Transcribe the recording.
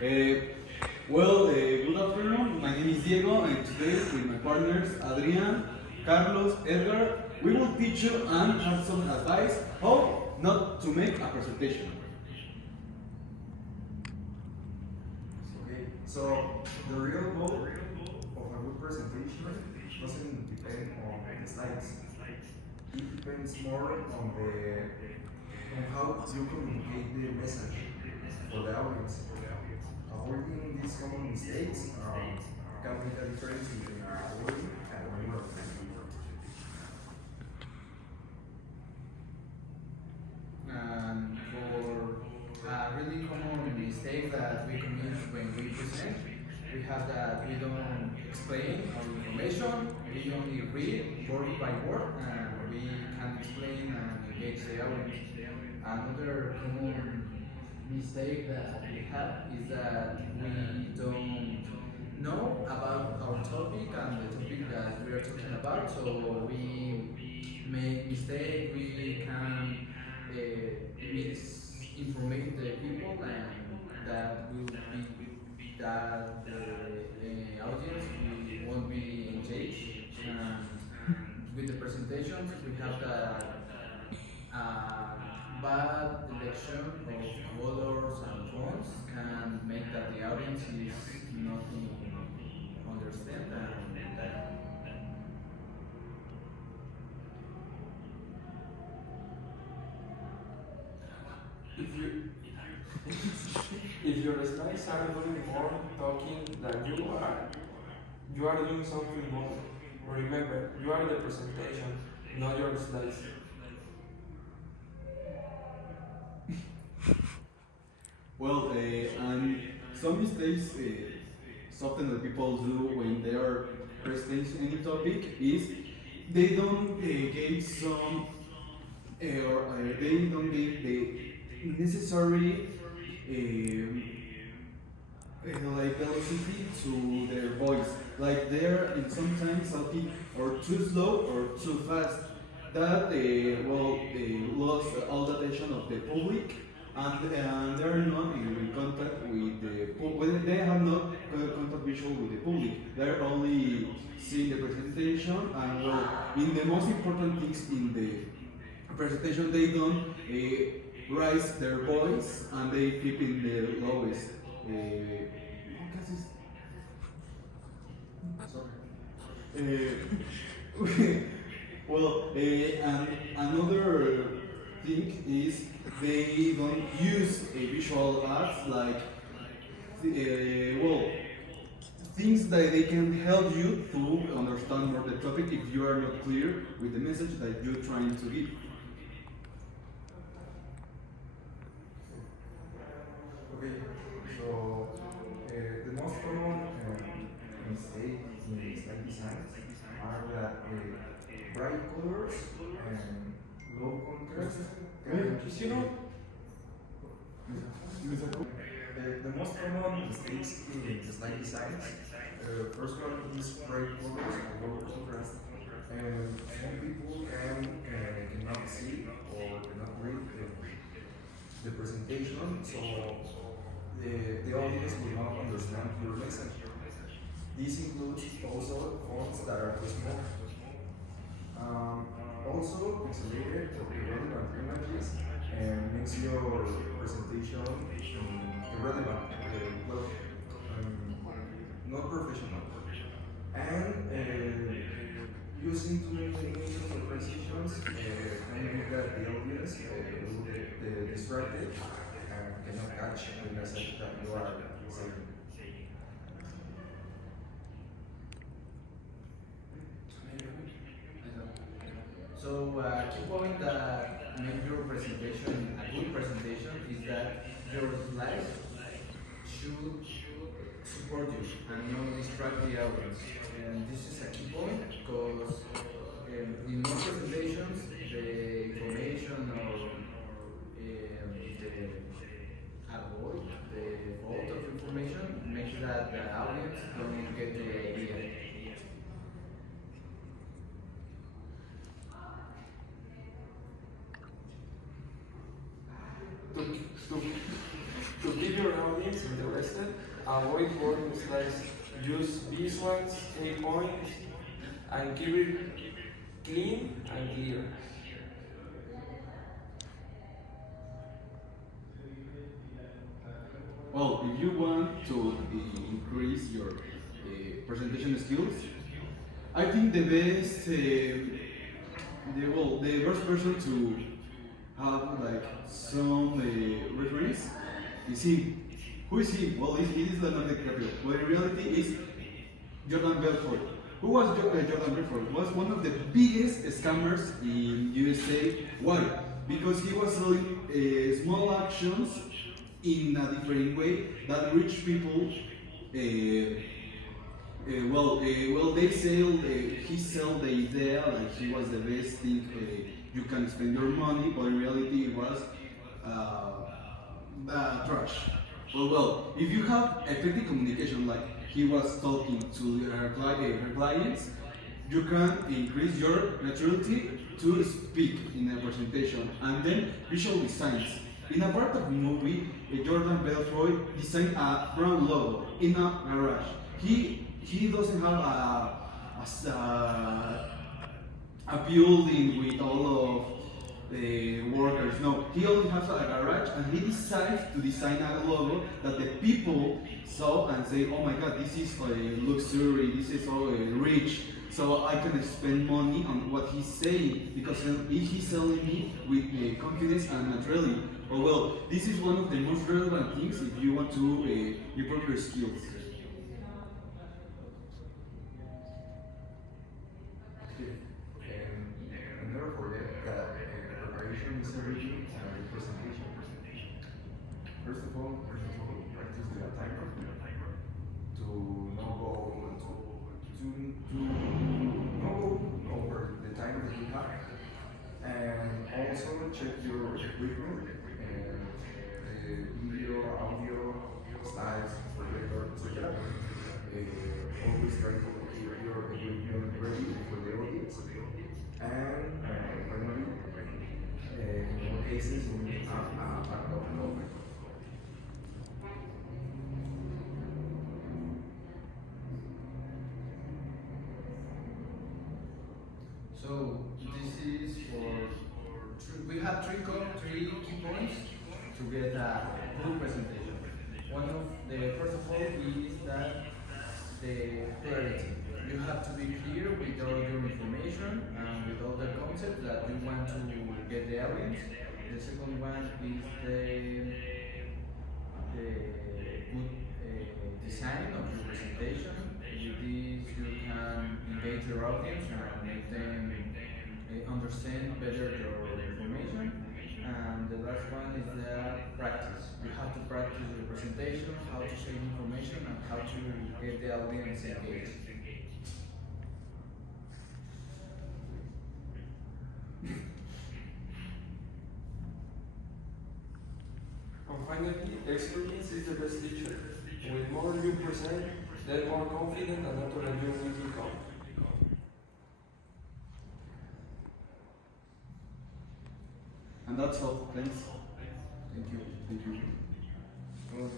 Good afternoon. My name is Diego, and today with my partners Adrian, Carlos, Edgar, we will teach you and have some advice how not to make a presentation. Okay, so the real goal of a good presentation doesn't depend on the slides. It depends more on how you communicate the message for the audience. Avoiding these common mistakes can make a difference between a boring and a memorable. And for a really common mistake that we commit when we present, we have that we don't explain our information, we only read word by word, and we can explain and engage the audience. Another common mistake that we have is that we don't know about our topic and the topic that we are talking about, so we make mistake, we can misinformate the people, and that will be that the audience we won't be engaged. And with the presentations, we have that bad election of colors and fonts can make that the audience is not understand and that. If you if your slides are doing more talking than you are doing something wrong. Remember, you are the presentation, not your slides. And some mistakes, something that people do when they are presenting any topic is they don't give some or they don't give the necessary like velocity to their voice. Like they're in sometimes talking or too slow or too fast. That lost all the attention of the public, and they're not in contact with the public. They have not contact visual with the public. They're only seeing the presentation, and in the most important things in the presentation, they don't raise their voice and they keep in the lowest. Uh, and another thing is they don't use visual arts like things that they can help you to understand more the topic if you are not clear with the message that you're trying to give. Okay, so the most common mistake in slide design are that bright colors and low contrast the most common mistakes in slide designs. First one is bright colors and low contrast. Some people cannot see or cannot read the presentation, so the audience will not understand your message. This includes also fonts that are too small. Also, pixelated or irrelevant images makes your presentation irrelevant, not professional. And using too many images or transitions can make that the audience will get distracted and cannot catch the message that you are saying. So key point that make your presentation a good presentation is that your slides should support you and not distract the audience. And this is a key point because in most presentations the information or the avoid the fault of information makes that the audience don't get the idea. To keep your audience interested, avoid boring slides. Use visuals, key points, and keep it clean and clear. Well, if you want to increase your presentation skills, I think the best person to have like some reference is him. Who is he? Well, it is Leonardo DiCaprio. But in reality, is Jordan Belfort. Who was Jordan Belfort? Was one of the biggest scammers in USA. Why? Because he was selling small actions in a different way that rich people. They sell. He sell the idea like he was the best thing. You can spend your money, but in reality, it was trash. If you have effective communication, like he was talking to her clients, you can increase your maturity to speak in a presentation, and then visual designs. In a part of the movie, Jordan Belfort designed a brown logo in a garage. He doesn't have a building with all of the workers. No, he only has a garage, and he decides to design a logo that the people saw and say, "Oh my God, this is luxury. This is so rich." So I can spend money on what he's saying because he's selling me with confidence and naturally. This is one of the most relevant things if you want to improve your skills. And never forget that preparation is everything and a presentation. First of all, practice with a timer to not go over the time that you have, and also check your equipment and video, audio, slides, projector, etc. Always try to keep your equipment ready for the audience. And finally, in more cases, you need to have a backup moment. So this is we have three key points to get a good presentation. One of the first of all is that the clarity. You have to be clear with all your information and with all the concepts that you want to get the audience. The second one is the good design of your presentation. With this, you can engage your audience and make them understand better your information. And the last one is the practice. You have to practice your presentation, how to say information, and how to get the audience engaged. And finally, experience is the best teacher. With more you present, then more confident and natural you will become. And that's all. Thanks. Thank you. Thank you. Well,